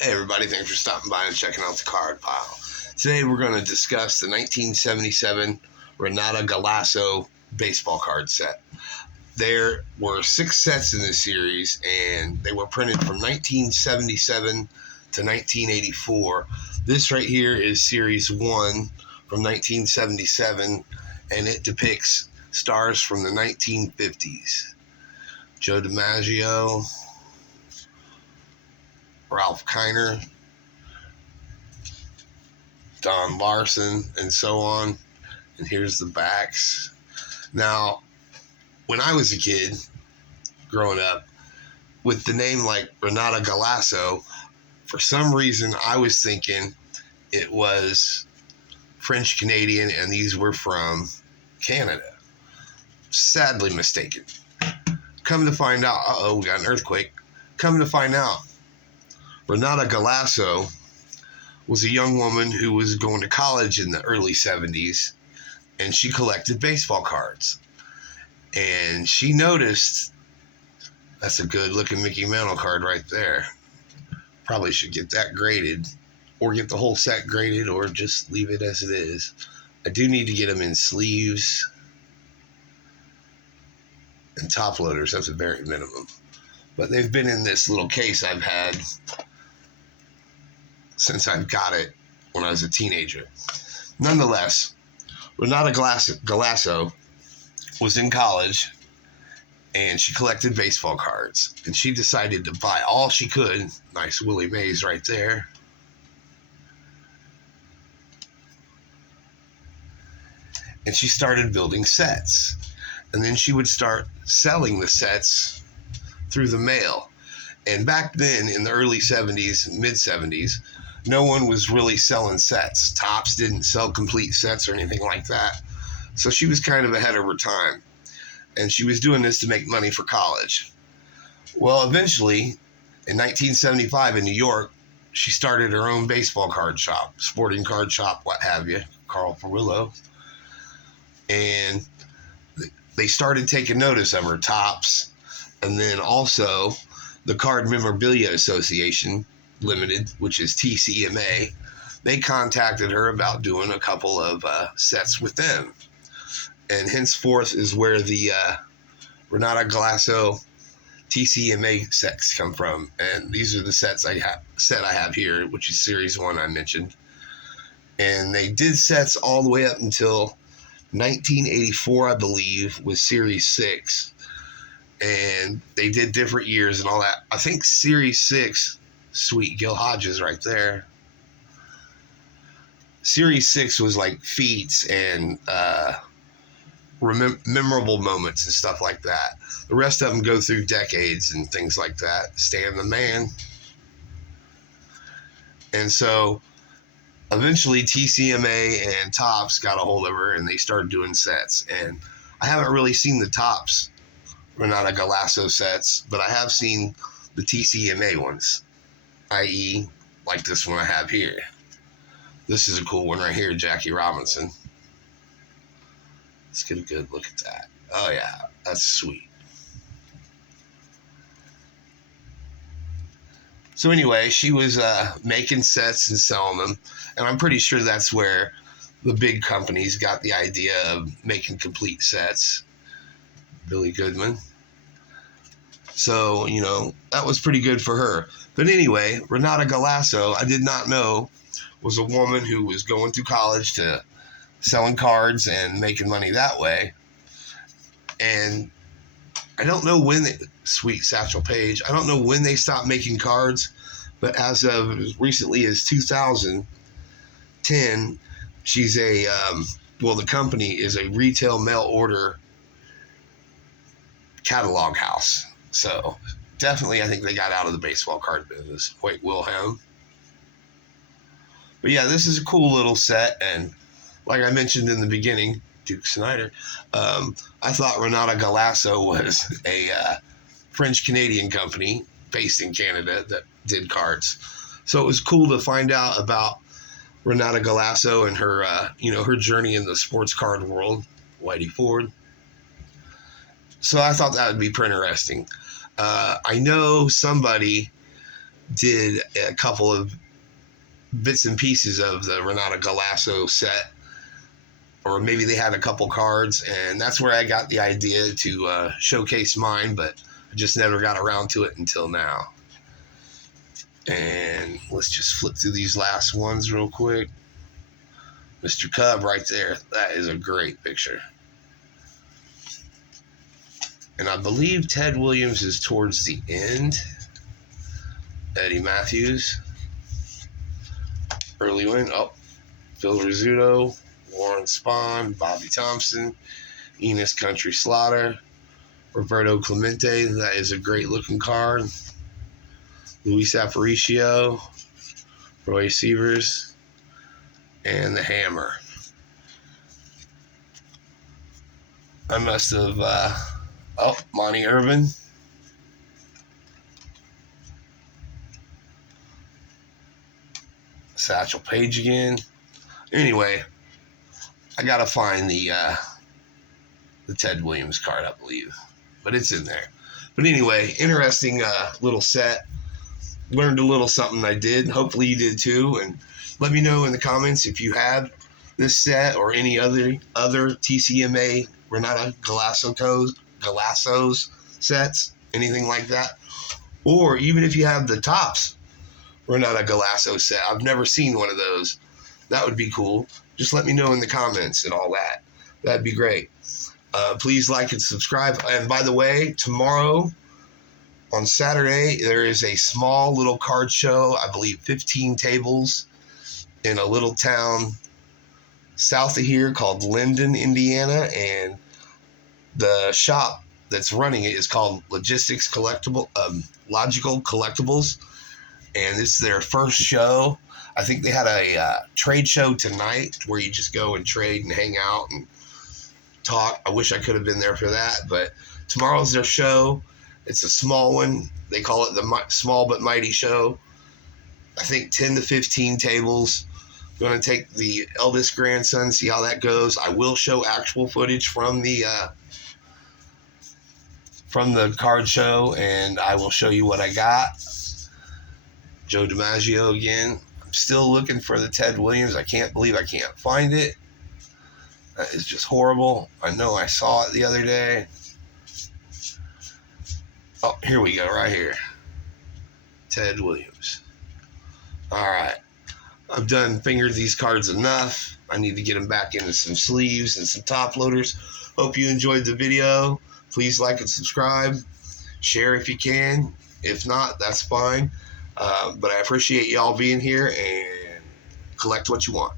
Hey everybody, thanks for stopping by and checking out the card pile. Today we're going to discuss the 1977 Renata Galasso baseball card set. There were 6 sets in this series and they were printed from 1977 to 1984. This right here is series 1 from 1977 and it depicts stars from the 1950s. Joe DiMaggio, Ralph Kiner, Don Larson, and so on. And here's the backs. Now, when I was a kid, growing up, with the name like Renata Galasso, for some reason I was thinking it was French Canadian and these were from Canada. Sadly mistaken. Come to find out, we got an earthquake. Come to find out, Renata Galasso was a young woman who was going to college in the early 70s, and she collected baseball cards. And she noticed, that's a good looking Mickey Mantle card right there. Probably should get that graded, or get the whole set graded, or just leave it as it is. I do need to get them in sleeves and top loaders, that's a very minimum. But they've been in this little case I've had since I got it when I was a teenager. Nonetheless, Renata Galasso was in college and she collected baseball cards. And she decided to buy all she could. Nice Willie Mays right there. And she started building sets. And then she would start selling the sets through the mail. And back then, in the early 70s, mid 70s, no one was really selling sets. Topps didn't sell complete sets or anything like that. So she was kind of ahead of her time. And she was doing this to make money for college. Well, eventually, in 1975 in New York, she started her own baseball card shop, sporting card shop, what have you, Carl Perillo. And they started taking notice of her, Topps. And then also the Card Memorabilia Association Limited, which is TCMA, they contacted her about doing a couple of sets with them. And henceforth is where the Renata Galasso TCMA sets come from. And these are the sets I have here, which is Series 1 I mentioned. And they did sets all the way up until 1984, I believe, with Series 6. And they did different years and all that. I think Series 6, sweet Gil Hodges right there. Series 6 was like feats and memorable moments and stuff like that. The rest of them go through decades and things like that. Stan the Man. And so eventually TCMA and Topps got a hold of her and they started doing sets. And I haven't really seen the Topps Renata Galasso sets, but I have seen the TCMA ones, i.e. like this one I have here. This is a cool one right here, Jackie Robinson. Let's get a good look at that. Oh yeah, that's sweet. So anyway, she was making sets and selling them, and I'm pretty sure that's where the big companies got the idea of making complete sets. Billy Goodman. So, that was pretty good for her. But anyway, Renata Galasso, I did not know, was a woman who was going through college to selling cards and making money that way. And I don't know when, sweet Satchel Paige, I don't know when they stopped making cards, but as of recently as 2010, she's the company is a retail mail order catalog house. So definitely, I think they got out of the baseball card business. Hoyt Wilhelm. But yeah, this is a cool little set. And like I mentioned in the beginning, Duke Snyder, I thought Renata Galasso was a French-Canadian company based in Canada that did cards. So it was cool to find out about Renata Galasso and her, her journey in the sports card world, Whitey Ford. So I thought that would be pretty interesting. I know somebody did a couple of bits and pieces of the Renata Galasso set, or maybe they had a couple cards, and that's where I got the idea to showcase mine, but I just never got around to it until now. And let's just flip through these last ones real quick. Mr. Cub right there. That is a great picture. And I believe Ted Williams is towards the end. Eddie Matthews. Early win. Oh, Phil Rizzuto, Warren Spahn, Bobby Thompson, Enos Country Slaughter, Roberto Clemente. That is a great looking card. Luis Aparicio, Roy Sievers, and the Hammer. I must have, Monty Irvin. Satchel Paige again. Anyway, I gotta find the Ted Williams card, I believe, but it's in there. But anyway, interesting little set. Learned a little something I did. Hopefully you did too. And let me know in the comments if you had this set or any other TCMA Renata Galasso's sets, anything like that. Or even if you have the Topps Renata Galasso set. I've never seen one of those. That would be cool. Just let me know in the comments and all that. That'd be great. Please like and subscribe. And by the way, tomorrow on Saturday, there is a small little card show. I believe 15 tables in a little town south of here called Linden, Indiana. And the shop that's running it is called Logical Collectibles. And it's their first show. I think they had a trade show tonight where you just go and trade and hang out and talk. I wish I could have been there for that, but tomorrow's their show. It's a small one. They call it the Small But Mighty Show. I think 10 to 15 tables. Going to take the eldest grandson, see how that goes. I will show actual footage from the card show, and I will show you what I got. Joe DiMaggio again. I'm still looking for the Ted Williams. I can't believe I can't find it. That is just horrible. I know I saw it the other day. Oh, here we go, right here. Ted Williams. All right. I've done fingered these cards enough. I need to get them back into some sleeves and some top loaders. Hope you enjoyed the video. Please like and subscribe. Share if you can. If not, that's fine. But I appreciate y'all being here, and collect what you want.